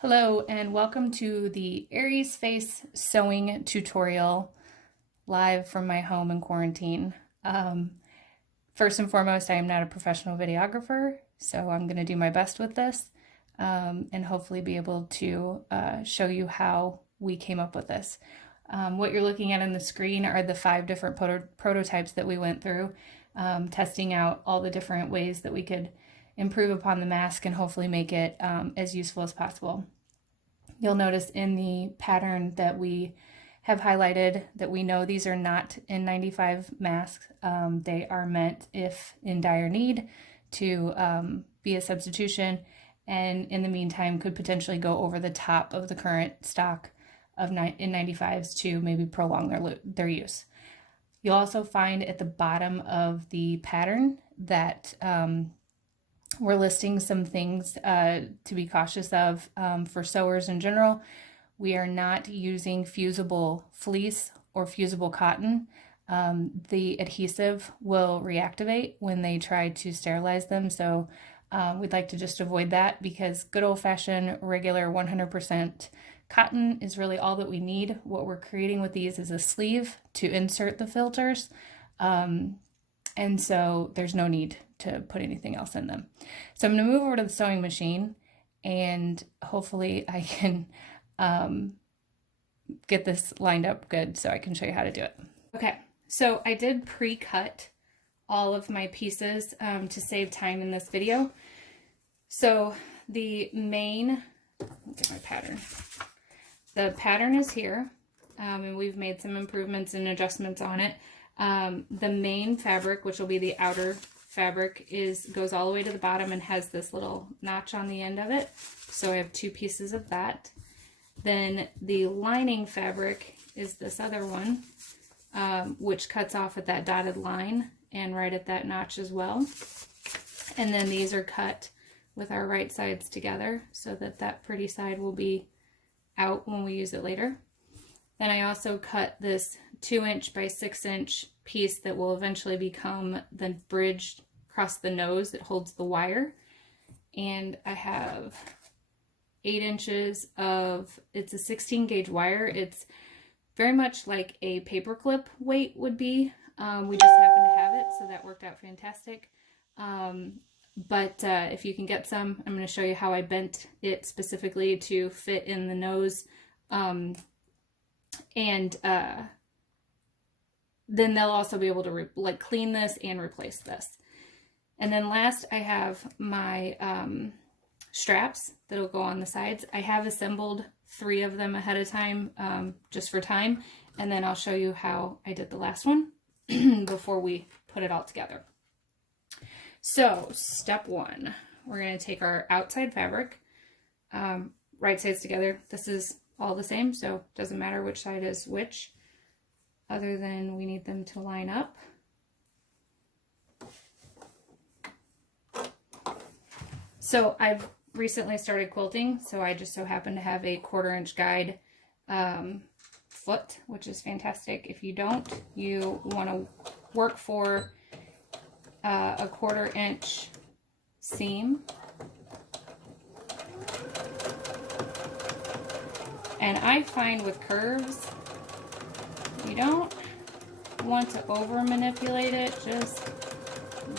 Hello and welcome to the Aries face sewing tutorial live from my home in quarantine. First and foremost, I am not a professional videographer, so I'm going to do my best with this and hopefully be able to show you how we came up with this. What you're looking at on the screen are the 5 different prototypes that we went through, testing out all the different ways that we could improve upon the mask and hopefully make it as useful as possible. You'll notice in the pattern that we have highlighted that we know these are not N95 masks. They are meant, if in dire need, to be a substitution, and in the meantime could potentially go over the top of the current stock of N95s to maybe prolong their use. You'll also find at the bottom of the pattern that we're listing some things to be cautious of for sewers in general. We are not using fusible fleece or fusible cotton. The adhesive will reactivate when they try to sterilize them, so we'd like to just avoid that, because good old-fashioned regular 100% cotton is really all that we need. What we're creating with these is a sleeve to insert the filters, and so there's no need to put anything else in them. So I'm going to move over to the sewing machine and hopefully I can get this lined up good so I can show you how to do it. Okay, so I did pre-cut all of my pieces to save time in this video. So the main, get my pattern. The pattern is here, and we've made some improvements and adjustments on it. The main fabric, which will be the outer fabric, goes all the way to the bottom and has this little notch on the end of it. So I have 2 pieces of that. Then the lining fabric is this other one, which cuts off at that dotted line and right at that notch as well. And then these are cut with our right sides together so that that pretty side will be out when we use it later. Then I also cut this 2" by 6" piece that will eventually become the bridge across the nose that holds the wire. And I have 8 inches of, it's a 16 gauge wire. It's very much like a paper clip weight would be. We just happen to have it, so that worked out fantastic. But if you can get some, I'm going to show you how I bent it specifically to fit in the nose. Then they'll also be able to clean this and replace this. And then last, I have my straps that'll go on the sides. I have assembled 3 of them ahead of time just for time, and then I'll show you how I did the last one before we put it all together. So step 1, we're going to take our outside fabric, right sides together. This is all the same, so it doesn't matter which side is which, other than we need them to line up. So I've recently started quilting, so I just so happen to have a 1/4" guide foot, which is fantastic. If you don't, you want to work for a 1/4" seam. And I find with curves, you don't want to over manipulate it, just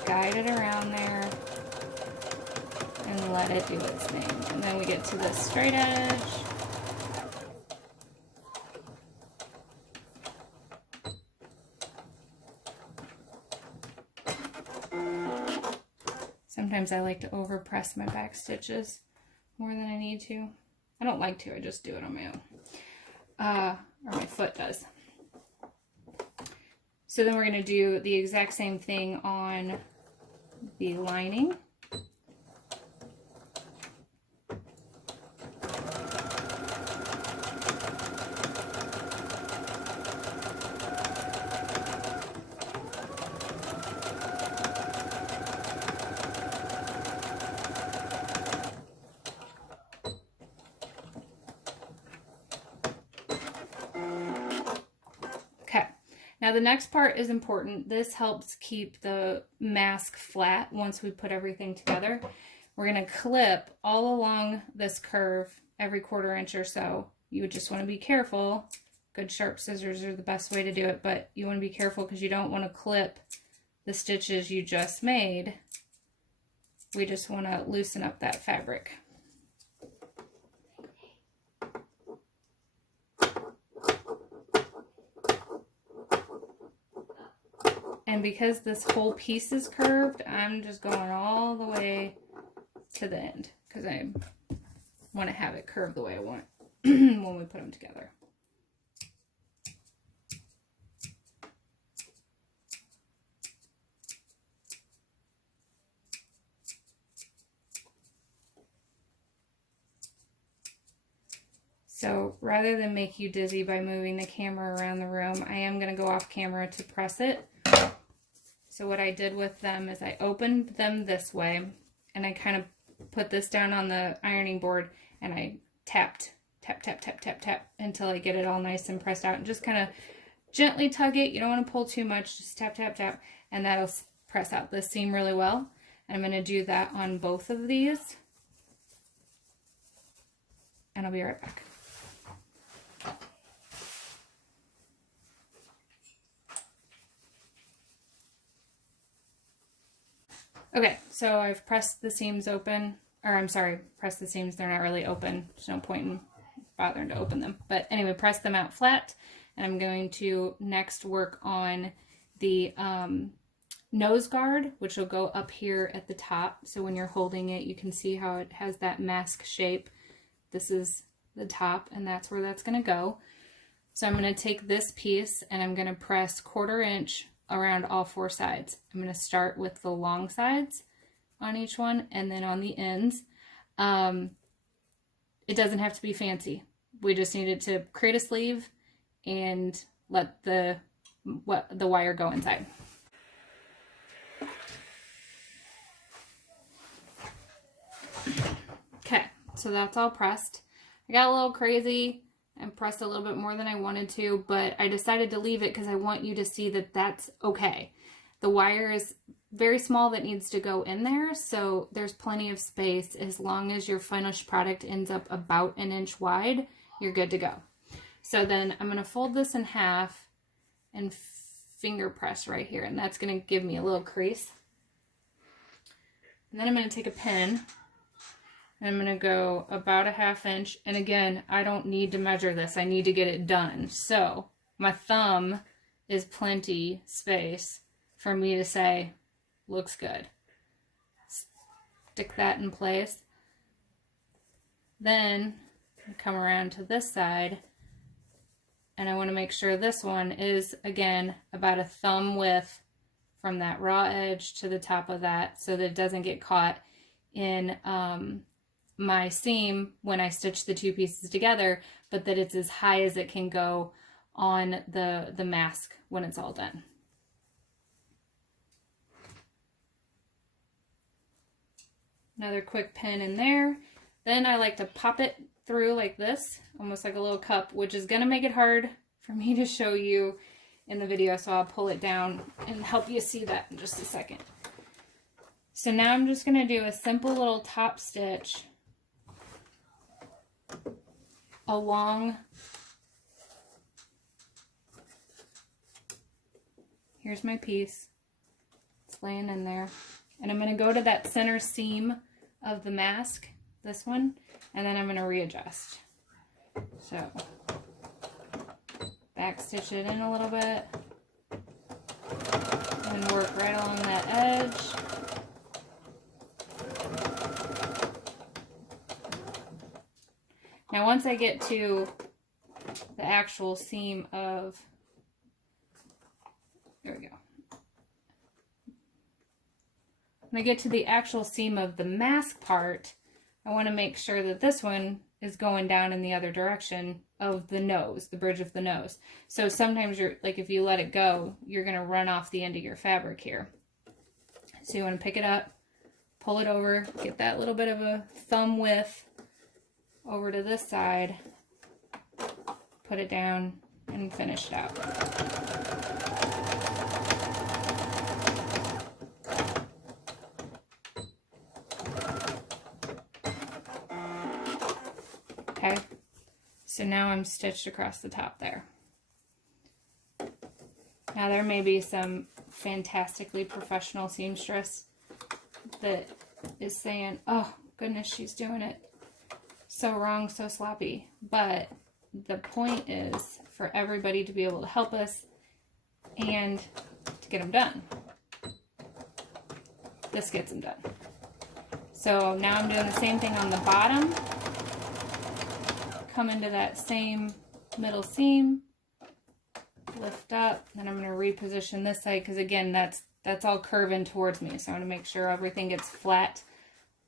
guide it around there and let it do its thing. And then we get to the straight edge. Sometimes I like to over press my back stitches more than I need to. I don't like to, I just do it on my own. Or my foot does. So then we're going to do the exact same thing on the lining. Now the next part is important. This helps keep the mask flat once we put everything together. We're going to clip all along this curve every 1/4 inch or so. You would just want to be careful. Good sharp scissors are the best way to do it, but you want to be careful because you don't want to clip the stitches you just made. We just want to loosen up that fabric. And because this whole piece is curved, I'm just going all the way to the end because I want to have it curved the way I want when we put them together. So rather than make you dizzy by moving the camera around the room, I am going to go off camera to press it. So what I did with them is I opened them this way, and I kind of put this down on the ironing board, and I tapped, tap, tap, tap, tap, tap, until I get it all nice and pressed out, and just kind of gently tug it. You don't want to pull too much, just tap, tap, tap, and that'll press out the seam really well. And I'm going to do that on both of these, and I'll be right back. Okay, so I've pressed the seams open, or I'm sorry, pressed the seams, they're not really open. There's no point in bothering to open them. But anyway, press them out flat, and I'm going to next work on the nose guard, which will go up here at the top. So when you're holding it, you can see how it has that mask shape. This is the top, and that's where that's going to go. So I'm going to take this piece, and I'm going to press 1/4 inch around all 4 sides. I'm going to start with the long sides on each one, and then on the ends. It doesn't have to be fancy. We just needed to create a sleeve and let the wire go inside. Okay, so that's all pressed. I got a little crazy and pressed a little bit more than I wanted to, but I decided to leave it because I want you to see that that's okay. The wire is very small that needs to go in there, so there's plenty of space. As long as your finished product ends up about 1 inch wide, you're good to go. So then I'm going to fold this in half and finger press right here, and that's going to give me a little crease. And then I'm going to take a pin, and I'm going to go about 1/2 inch. And again, I don't need to measure this. I need to get it done. So my thumb is plenty space for me to say, looks good. Stick that in place. Then I come around to this side, and I want to make sure this one is, again, about a thumb width from that raw edge to the top of that, so that it doesn't get caught in my seam when I stitch the 2 pieces together, but that it's as high as it can go on the mask when it's all done. Another quick pin in there. Then I like to pop it through like this, almost like a little cup, which is going to make it hard for me to show you in the video, so I'll pull it down and help you see that in just a second. So now I'm just going to do a simple little top stitch along, here's my piece, it's laying in there, and I'm going to go to that center seam of the mask, this one, and then I'm going to readjust. So back stitch it in a little bit and work right along that edge. Now once I get to the actual seam of, there we go. When I get to the actual seam of the mask part, I want to make sure that this one is going down in the other direction of the nose, the bridge of the nose. So sometimes you're, like if you let it go, you're going to run off the end of your fabric here. So you want to pick it up, pull it over, get that little bit of a thumb width over to this side, put it down, and finish it out. Okay, so now I'm stitched across the top there. Now there may be some fantastically professional seamstress that is saying, oh goodness, she's doing it so wrong, so sloppy. But the point is for everybody to be able to help us and to get them done. This gets them done. So now I'm doing the same thing on the bottom. Come into that same middle seam, lift up, then I'm going to reposition this side because again, that's all curving towards me. So I want to make sure everything gets flat,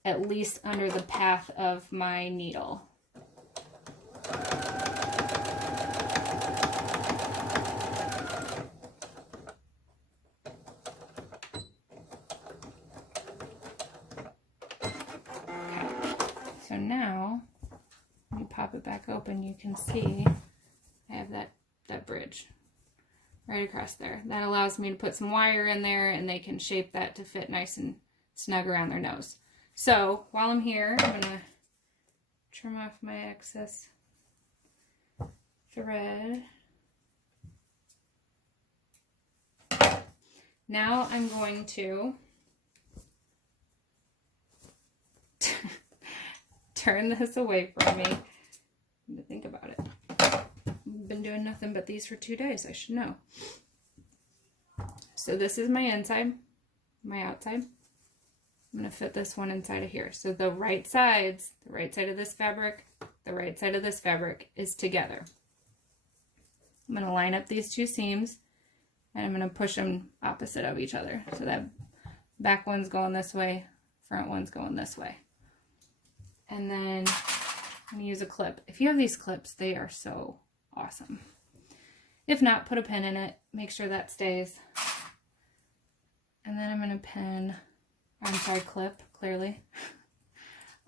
at least under the path of my needle. So now, when you pop it back open, you can see I have that bridge right across there. That allows me to put some wire in there and they can shape that to fit nice and snug around their nose. So while I'm here, I'm going to trim off my excess thread. Now I'm going to turn this away from me. To think about it. I've been doing nothing but these for 2 days. I should know. So this is my inside, my outside. I'm going to fit this one inside of here. So the right sides, the right side of this fabric, the right side of this fabric is together. I'm going to line up these two seams and I'm going to push them opposite of each other. So that back one's going this way, front one's going this way. And then I'm going to use a clip. If you have these clips, they are so awesome. If not, put a pin in it. Make sure that stays. And then I'm going to clip, clearly,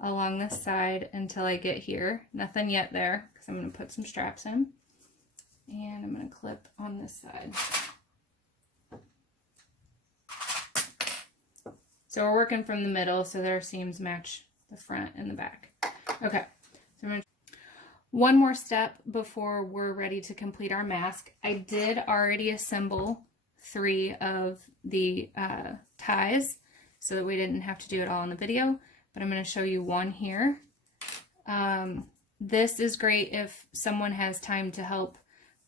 along this side until I get here. Nothing yet there, because I'm going to put some straps in. And I'm going to clip on this side. So we're working from the middle so that our seams match the front and the back. Okay, so I'm going to one more step before we're ready to complete our mask. I did already assemble 3 of the ties so that we didn't have to do it all in the video, but I'm going to show you one here. This is great if someone has time to help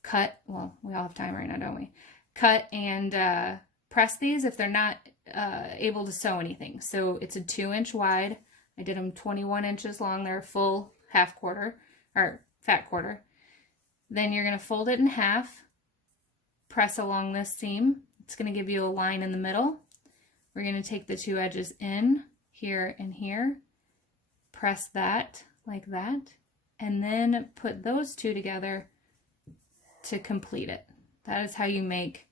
cut. Well, we all have time right now, don't we? Cut and press these if they're not able to sew anything. So it's a 2-inch wide. I did them 21 inches long. They're a full half quarter or fat quarter. Then you're going to fold it in half, press along this seam. It's going to give you a line in the middle. We're going to take the 2 edges in here and here, press that like that, and then put those 2 together to complete it. That is how you make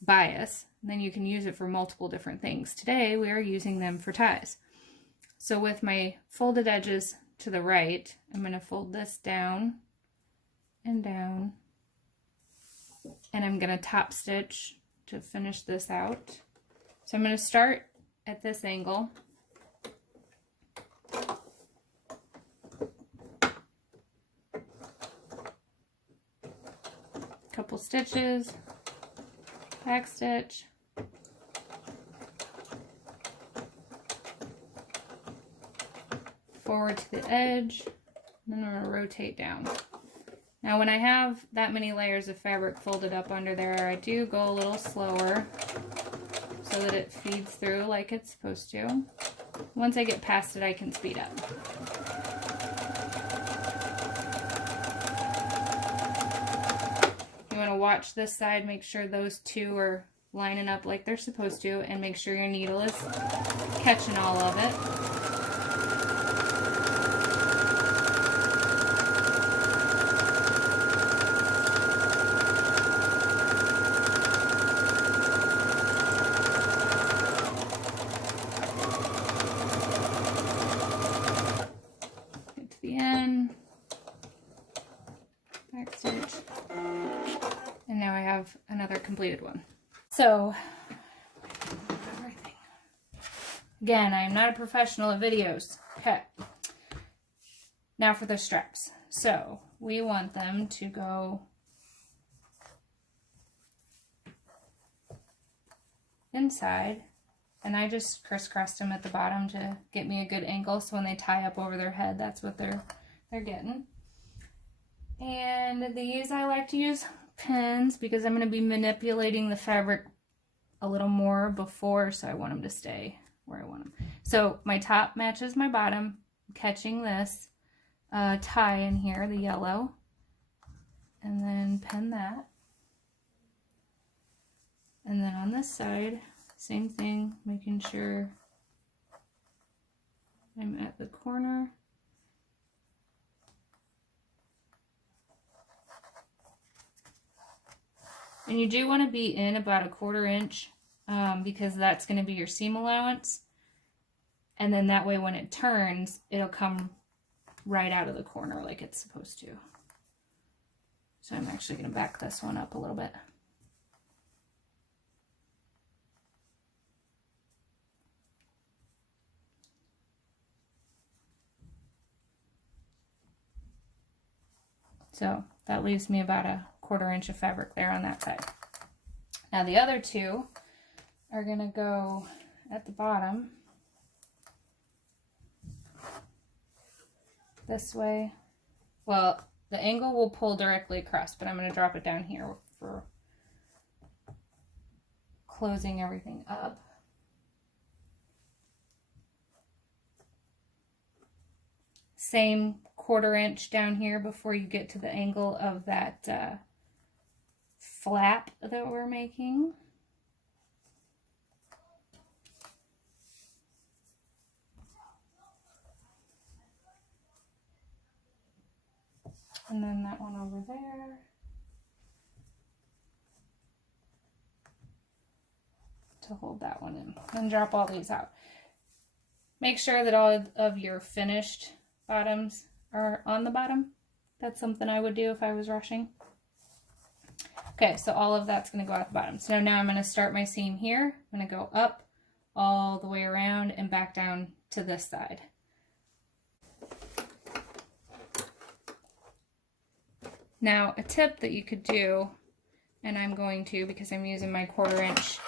bias. And then you can use it for multiple different things. Today we are using them for ties. So with my folded edges to the right, I'm going to fold this down and down, and I'm going to top stitch to finish this out. So I'm going to start at this angle. Couple stitches, back stitch, forward to the edge, and then I'm going to rotate down. Now when I have that many layers of fabric folded up under there, I do go a little slower so that it feeds through like it's supposed to. Once I get past it, I can speed up. You want to watch this side, make sure those 2 are lining up like they're supposed to, and make sure your needle is catching all of it. Another completed one. So, everything. Again, I am not a professional at videos. Okay. Now for the straps. So we want them to go inside, and I just crisscrossed them at the bottom to get me a good angle, so when they tie up over their head, that's what they're getting. And these I like to use pins because I'm going to be manipulating the fabric a little more before, so I want them to stay where I want them. So my top matches my bottom, catching this tie in here, the yellow, and then pin that. And then on this side, same thing, making sure I'm at the corner. And you do want to be in about 1/4 inch because that's going to be your seam allowance. And then that way when it turns, it'll come right out of the corner like it's supposed to. So I'm actually going to back this one up a little bit. So that leaves me about 1/4 inch of fabric there on that side. Now the other two are going to go at the bottom this way. Well, the angle will pull directly across, but I'm going to drop it down here for closing everything up. Same 1/4 inch down here before you get to the angle of that flap that we're making. And then that one over there. To hold that one in. Then drop all these out. Make sure that all of your finished bottoms are on the bottom. That's something I would do if I was rushing. Okay, so all of that's going to go out the bottom. So now I'm going to start my seam here. I'm going to go up all the way around and back down to this side. Now a tip that you could do, and I'm going to because I'm using my 1/4 inch,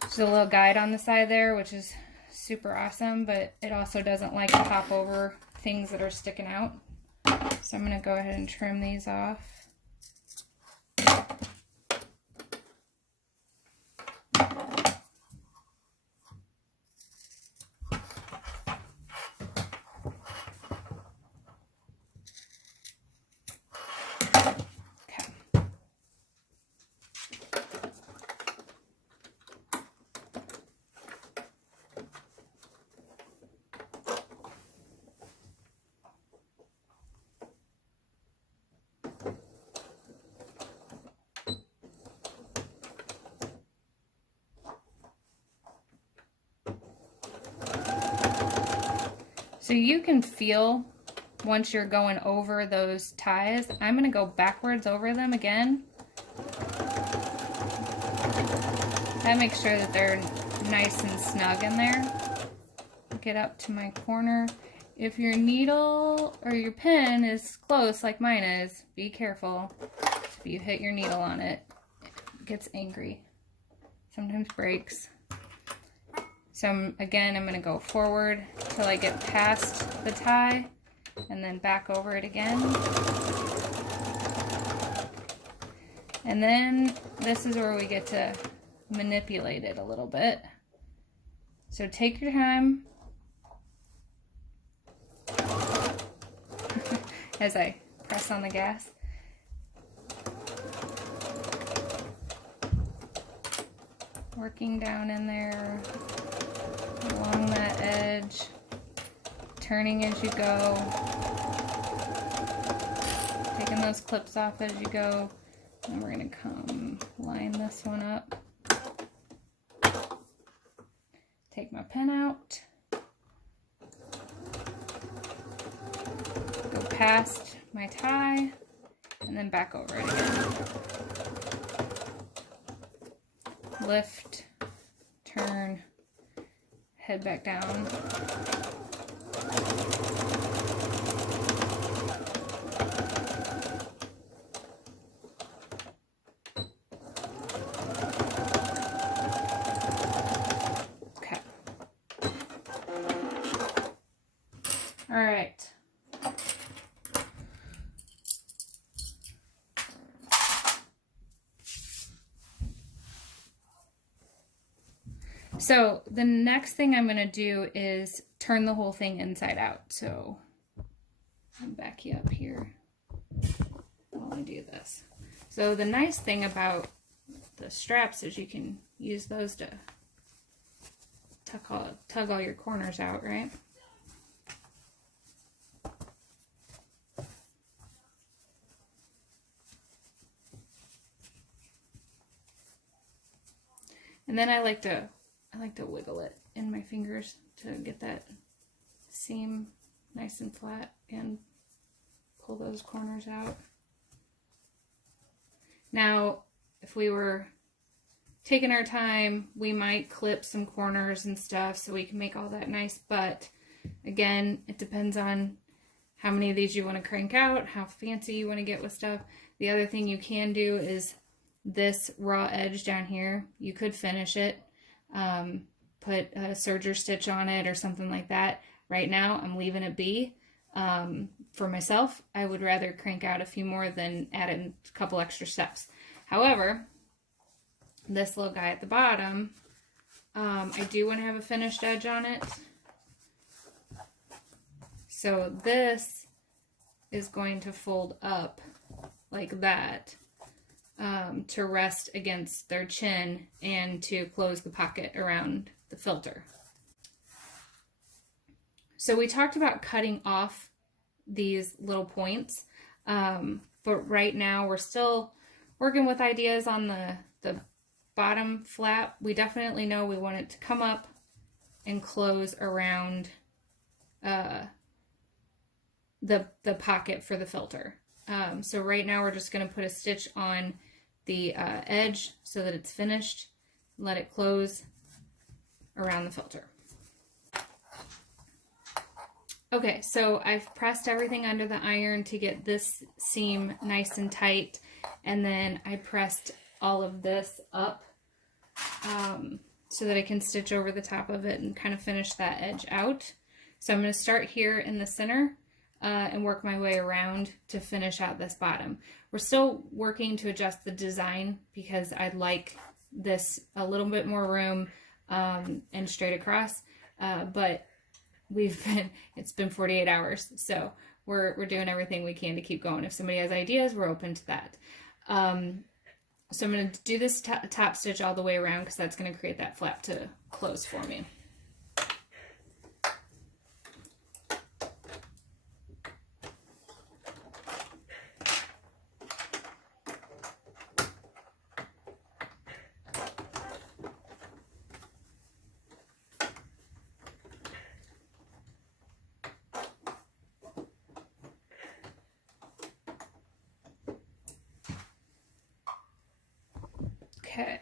there's a little guide on the side there, which is super awesome, but it also doesn't like to hop over things that are sticking out. So I'm going to go ahead and trim these off. So you can feel once you're going over those ties. I'm going to go backwards over them again. I make sure that they're nice and snug in there. Get up to my corner. If your needle or your pin is close like mine is, be careful. If you hit your needle on it, it gets angry. Sometimes breaks. So I'm going to go forward till I get past the tie and then back over it again. And then this is where we get to manipulate it a little bit. So take your time as I press on the gas. Working down in there, along that edge, turning as you go, taking those clips off as you go, and we're going to come line this one up. Take my pin out, go past my tie, and then back over it again. Lift, turn, head back down. So the next thing I'm going to do is turn the whole thing inside out. So I'll back you up here while I do this. So the nice thing about the straps is you can use those to tug all your corners out, right? And then I like to wiggle it in my fingers to get that seam nice and flat and pull those corners out. Now, if we were taking our time, we might clip some corners and stuff so we can make all that nice, but again, it depends on how many of these you want to crank out, how fancy you want to get with stuff. The other thing you can do is this raw edge down here, you could finish it, put a serger stitch on it or something like that. Right now, I'm leaving it be. For myself, I would rather crank out a few more than add in a couple extra steps. However, this little guy at the bottom, I do want to have a finished edge on it. So this is going to fold up like that to rest against their chin and to close the pocket around the filter. So we talked about cutting off these little points, but right now we're still working with ideas on the bottom flap. We definitely know we want it to come up and close around the pocket for the filter. So right now we're just going to put a stitch on the edge so that it's finished, let it close around the filter. Okay, so I've pressed everything under the iron to get this seam nice and tight, and then I pressed all of this up so that I can stitch over the top of it and kind of finish that edge out. So I'm going to start here in the center and work my way around to finish out this bottom. We're still working to adjust the design because I'd like this a little bit more room and straight across, but it's been 48 hours, so we're doing everything we can to keep going. If somebody has ideas, we're open to that. So I'm going to do this top stitch all the way around because that's going to create that flap to close for me. Okay.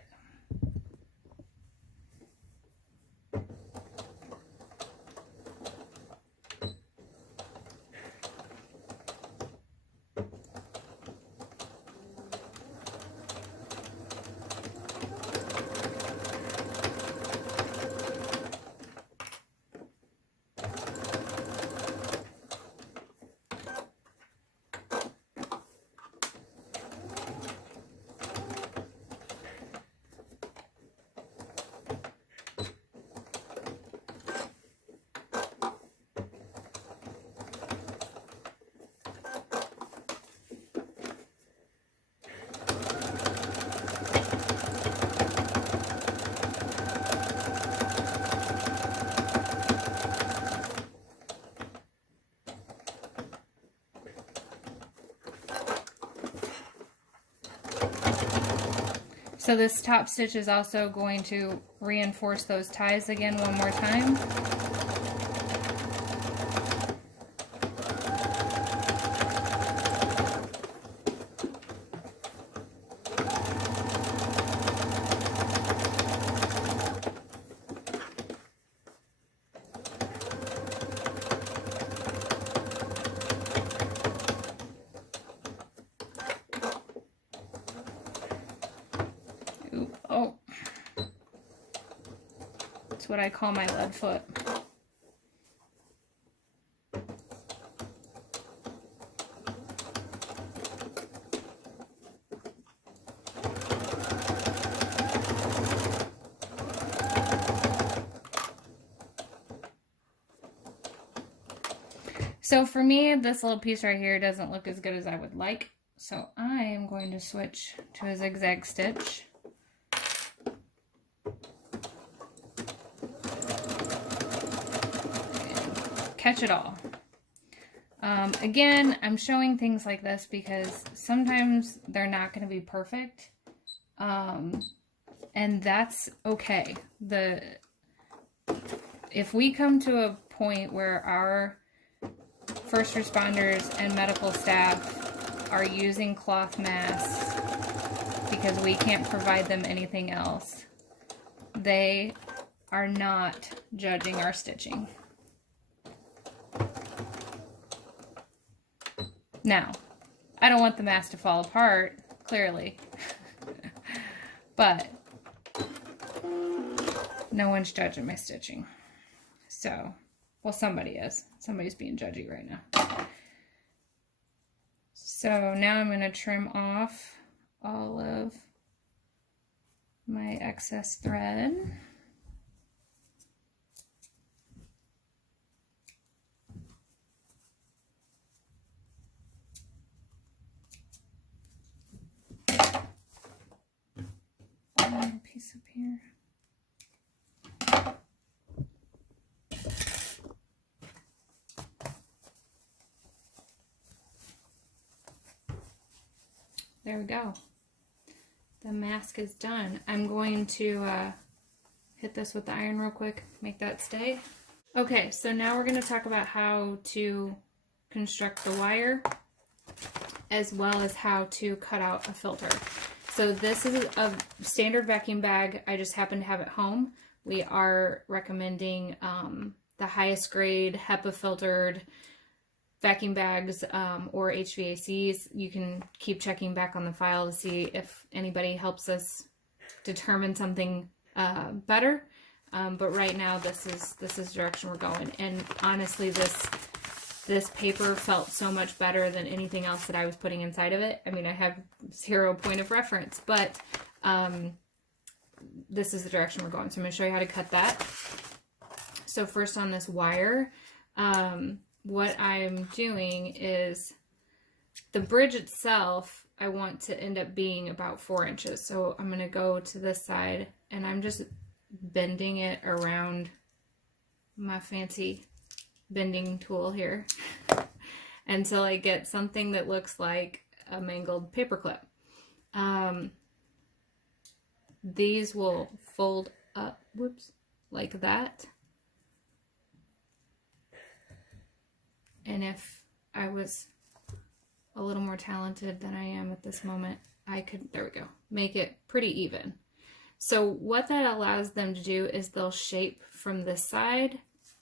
So this top stitch is also going to reinforce those ties again one more time. Oh, that's what I call my lead foot. So for me, this little piece right here doesn't look as good as I would like. So I am going to switch to a zigzag stitch. Catch it all. Again, I'm showing things like this because sometimes they're not going to be perfect. And that's okay. If we come to a point where our first responders and medical staff are using cloth masks because we can't provide them anything else, they are not judging our stitching. Now, I don't want the mask to fall apart, clearly, but no one's judging my stitching. So, well, somebody is. Somebody's being judgy right now. So now I'm going to trim off all of my excess thread. One piece up here. There we go. The mask is done. I'm going to hit this with the iron real quick, make that stay. Okay, so now we're going to talk about how to construct the wire as well as how to cut out a filter. So this is a standard vacuum bag. I just happen to have at home. We are recommending the highest grade HEPA filtered vacuum bags or HVACs. You can keep checking back on the file to see if anybody helps us determine something better. But right now this is the direction we're going. And honestly, this paper felt so much better than anything else that I was putting inside of it. I mean, I have 0 point of reference, but this is the direction we're going. So I'm going to show you how to cut that. So first on this wire, what I'm doing is the bridge itself, I want to end up being about 4 inches. So I'm going to go to this side and I'm just bending it around my fancy bending tool here until I get something that looks like a mangled paper clip. These will fold up, whoops, like that. And if I was a little more talented than I am at this moment, I could, there we go, make it pretty even. So what that allows them to do is they'll shape from this side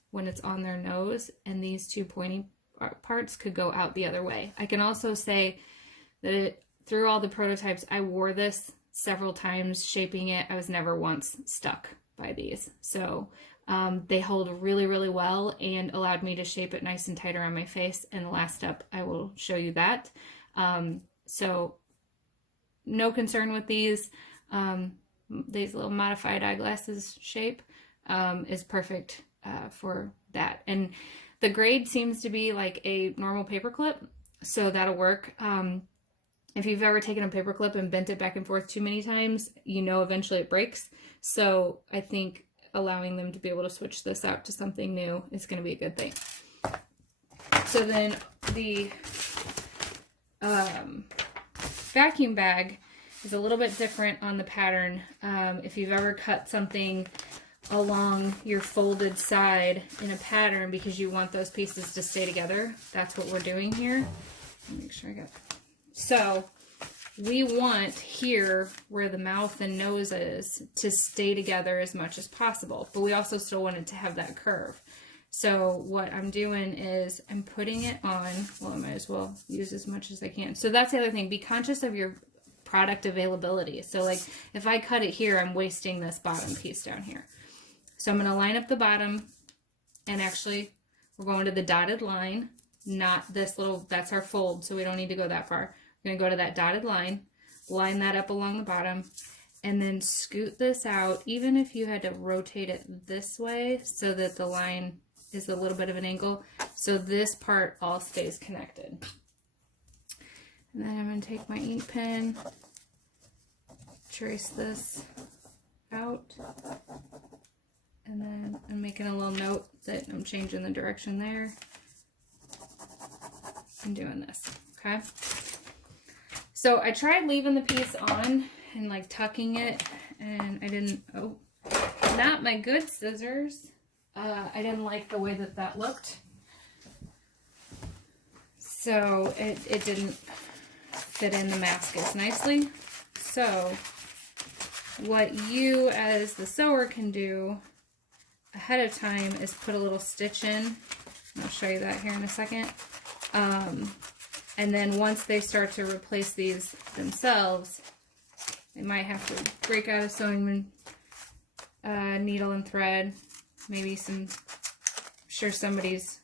when it's on their nose, and these two pointy parts could go out the other way. I can also say that through all the prototypes, I wore this several times, shaping it. I was never once stuck by these. So they hold really, really well and allowed me to shape it nice and tight around my face. And the last step, I will show you that. So no concern with these. These little modified eyeglasses shape is perfect for that. And the grade seems to be like a normal paper clip, so that'll work. If you've ever taken a paper clip and bent it back and forth too many times, you know eventually it breaks. So I think allowing them to be able to switch this out to something new is going to be a good thing. So then the vacuum bag is a little bit different on the pattern. If you've ever cut something along your folded side in a pattern because you want those pieces to stay together, that's what we're doing here. Make sure I got. So we want here where the mouth and nose is to stay together as much as possible, but we also still want it to have that curve. So what I'm doing is I'm putting it on, well, I might as well use as much as I can. So that's the other thing, be conscious of your product availability. So like if I cut it here, I'm wasting this bottom piece down here. So I'm going to line up the bottom, and actually we're going to the dotted line, not this little, that's our fold, so we don't need to go that far. We're going to go to that dotted line, line that up along the bottom, and then scoot this out, even if you had to rotate it this way so that the line is a little bit of an angle, so this part all stays connected. And then I'm going to take my ink pen, trace this out, and then I'm making a little note that I'm changing the direction there and doing this, okay? So I tried leaving the piece on and like tucking it, and I didn't, oh, not my good scissors. I didn't like the way that that looked. So it didn't fit in the mask as nicely. So what you as the sewer can do ahead of time is put a little stitch in. I'll show you that here in a second. And then once they start to replace these themselves, they might have to break out a sewing needle and thread. Maybe some, I'm sure somebody's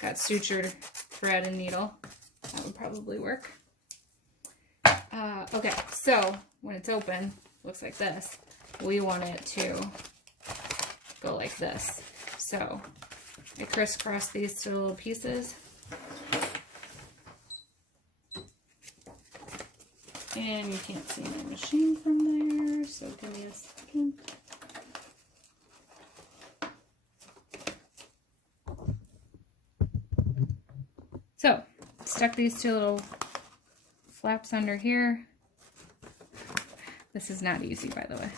got sutured thread and needle. That would probably work. Okay, so when it's open, looks like this. We want it to go like this. So I crisscross these two little pieces. And you can't see my machine from there, so give me a second. So, stuck these two little flaps under here. This is not easy, by the way.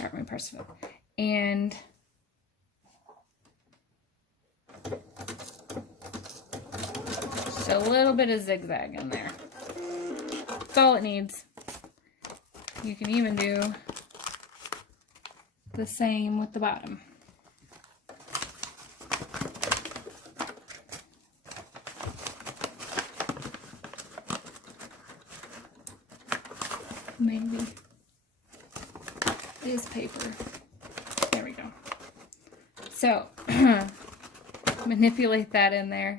Got my Percival. And just a little bit of zigzag in there. That's all it needs. You can even do the same with the bottom. Maybe is paper. There we go. So manipulate that in there.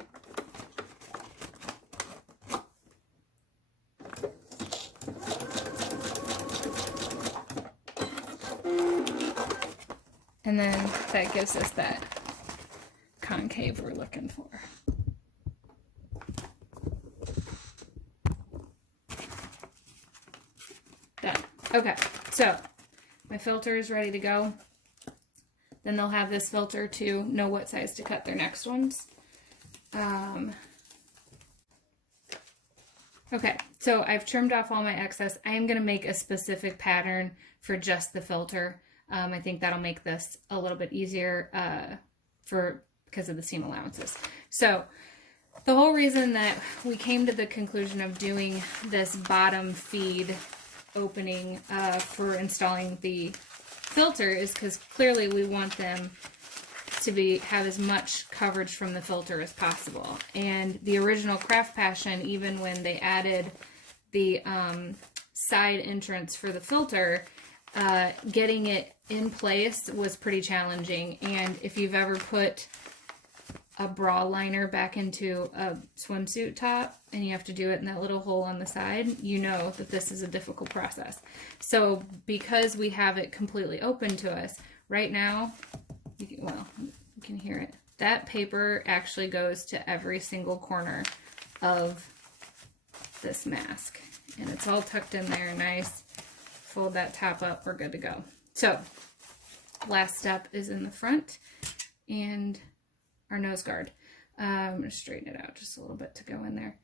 And then that gives us that concave we're looking for. Done. Okay, so my filter is ready to go. Then they'll have this filter to know what size to cut their next ones. Okay, so I've trimmed off all my excess. I am going to make a specific pattern for just the filter. I think that'll make this a little bit easier because of the seam allowances. So the whole reason that we came to the conclusion of doing this bottom feed opening for installing the filter is because clearly we want them to have as much coverage from the filter as possible. And the original Craft Passion, even when they added the side entrance for the filter, getting it in place was pretty challenging. And if you've ever put a bra liner back into a swimsuit top and you have to do it in that little hole on the side, you know that this is a difficult process. So because we have it completely open to us right now, you can hear it. That paper actually goes to every single corner of this mask, and it's all tucked in there nice. Fold that top up, we're good to go. So last step is in the front and our nose guard. I'm going to straighten it out just a little bit to go in there.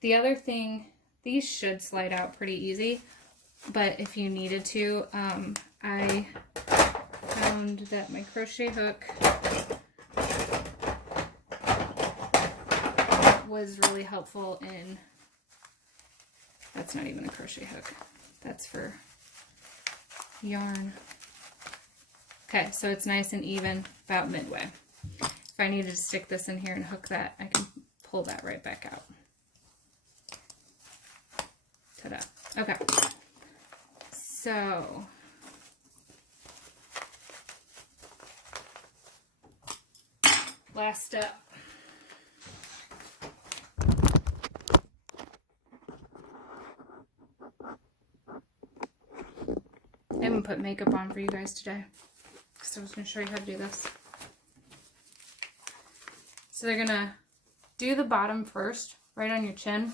The other thing, these should slide out pretty easy, but if you needed to, I found that my crochet hook was really helpful in, that's not even a crochet hook, that's for yarn. Okay, so it's nice and even about midway. If I needed to stick this in here and hook that, I can pull that right back out. Ta-da. Okay. So last step. I'm put makeup on for you guys today, because I was going to show you how to do this. So they're going to do the bottom first, right on your chin.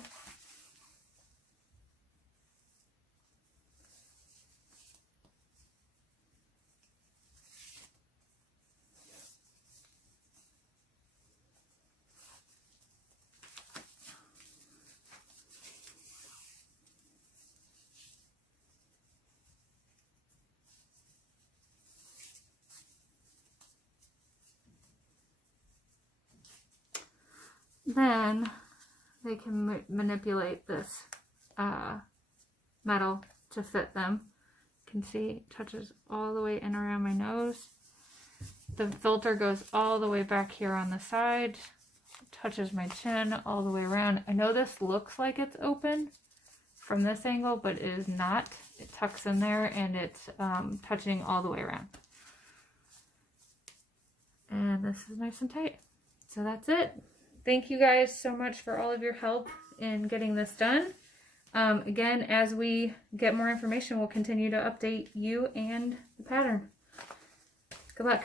Then they can manipulate this metal to fit them. You can see it touches all the way in around my nose. The filter goes all the way back here on the side, touches my chin all the way around. I know this looks like it's open from this angle, but it is not. It tucks in there and it's touching all the way around. And this is nice and tight. So that's it. Thank you guys so much for all of your help in getting this done. Again, as we get more information, we'll continue to update you and the pattern. Good luck.